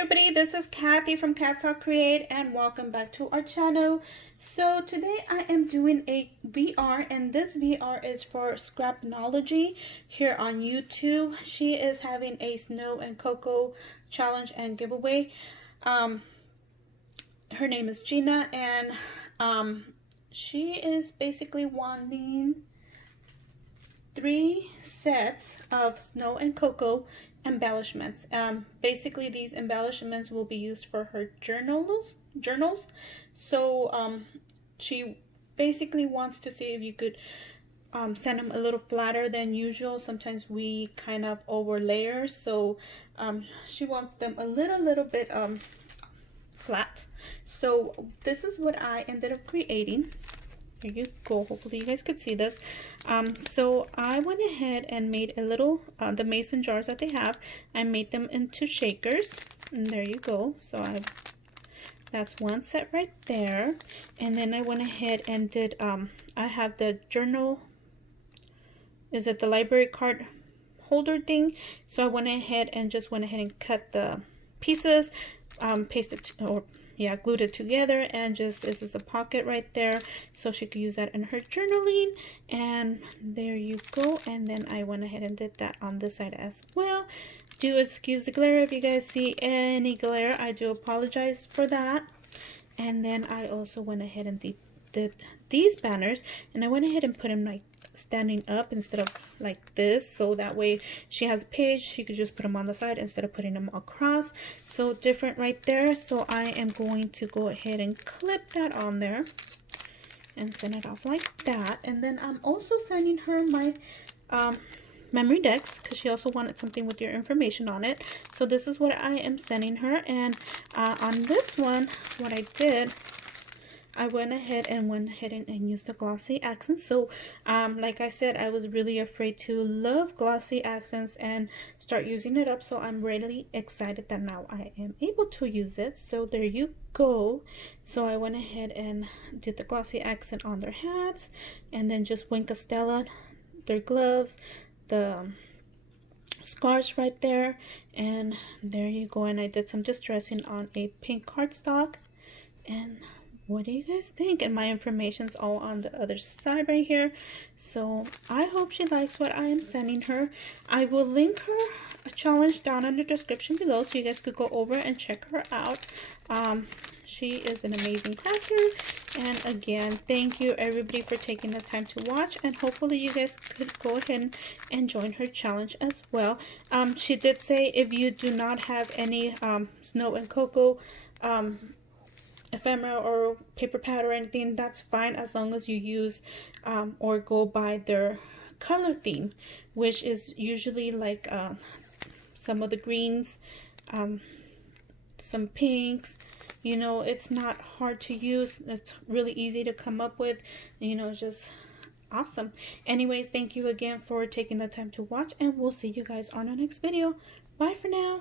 everybody, this is Kathy from Katzelcreate and welcome back to our channel. So today I am doing a VR, and this VR is for Scrappinology here on YouTube. She is having a snow and cocoa challenge and giveaway. Her name is Gina, and she is basically wanting 3 sets of snow and cocoa embellishments. Basically these embellishments will be used for her journals. So she basically wants to see if you could send them a little flatter than usual. Sometimes we kind of over layer, so she wants them a little bit flat. So this is what I ended up creating. There you go. Hopefully you guys could see this. So I went ahead and made a little, the mason jars that they have, I made them into shakers. And there you go. So that's one set right there. And then I went ahead and did, I have the journal, is it the library card holder thing? So I went ahead and cut the pieces, pasted, or yeah, glued it together, and just this is a pocket right there, so she could use that in her journaling. And there you go. And then I went ahead and did that on this side as well. Do excuse the glare. If you guys see any glare, I do apologize for that. And then I also went ahead and did these banners, and I went ahead and put them like standing up instead of like this, so that way she has a page, she could just put them on the side instead of putting them across. So different right there. So I am going to go ahead and clip that on there and send it off like that. And then I'm also sending her my memory decks, because she also wanted something with your information on it. So this is what I am sending her. And on this one, what I did, I went ahead and used the glossy accents. So like I said, I was really afraid to love glossy accents and start using it up, so I'm really excited that now I am able to use it. So there you go. So I went ahead and did the glossy accent on their hats, and then just Wink Stella, their gloves, the scarves right there, and there you go. And I did some distressing on a pink cardstock. And what do you guys think? And my information's all on the other side right here. So I hope she likes what I am sending her. I will link her a challenge down in the description below, so you guys could go over and check her out. She is an amazing crafter. And again, thank you everybody for taking the time to watch, and hopefully you guys could go ahead and join her challenge as well. She did say if you do not have any snow and cocoa ephemera or paper pad or anything, that's fine, as long as you use or go by their color theme, which is usually like some of the greens, some pinks. You know, it's not hard to use, it's really easy to come up with, you know, just awesome. Anyways, thank you again for taking the time to watch, and we'll see you guys on our next video. Bye for now.